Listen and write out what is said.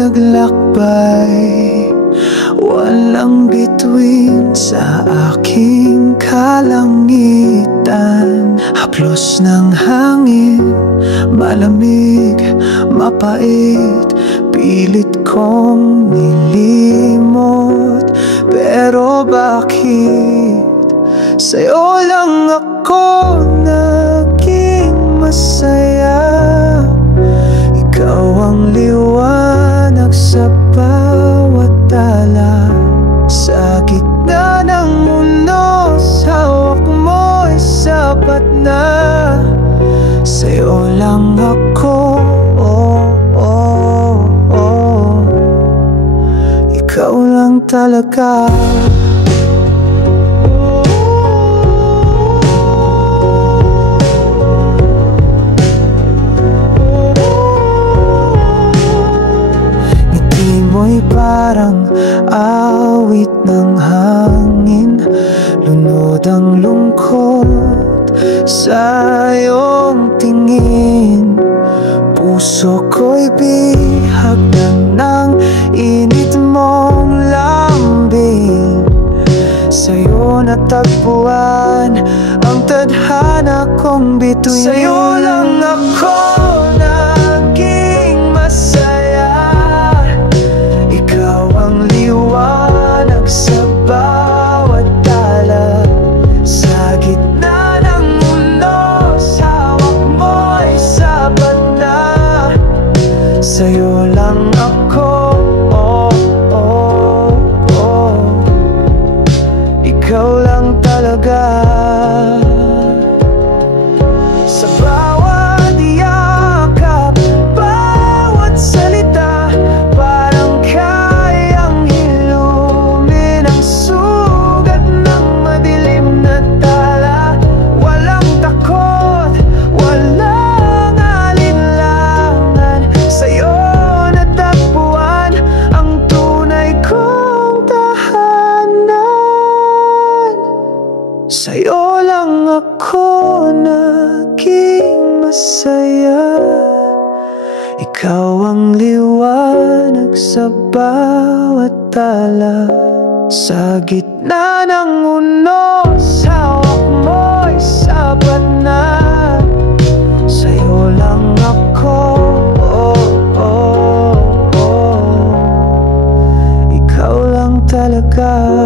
naglakbay, walang bituin sa aking kalangitan. Haplos ng hangin, malamig, mapait, pilit kong nilimot. Pero bakit sa'yo lang ako naging masaya? Ikaw ang liwanag sa bawat tala. Sa gitna ng unos, hawak mo'y sapat na. Sa'yo lang ako, ikaw lang talaga. Mo'y parang awit ng hangin, lunod ang lungkot sa iyong tingin. Puso ko'y bihag ng init mong lambing. Sa'yo natagpuan ang tadhana kong bituin. Sa'yo lang ako naging masaya. Ikaw ang liwanag sa bawat tala. Sa gitna ng unos, hawak mo'y sapat na. Sa'yo lang ako, ikaw lang talaga. Sa bawat yakap, bawat salita, parang kayang hilumin ang sugat ng madilim na tala. Walang takot, walang alinlangan. Sa'yo natagpuan ang tunay kong tahanan. Sa'yo lang ako naging masaya. Ikaw ang liwanag sa bawat tala. Sa gitna ng unos, hawak mo'y sapat na. Sa'yo lang ako, ikaw lang talaga.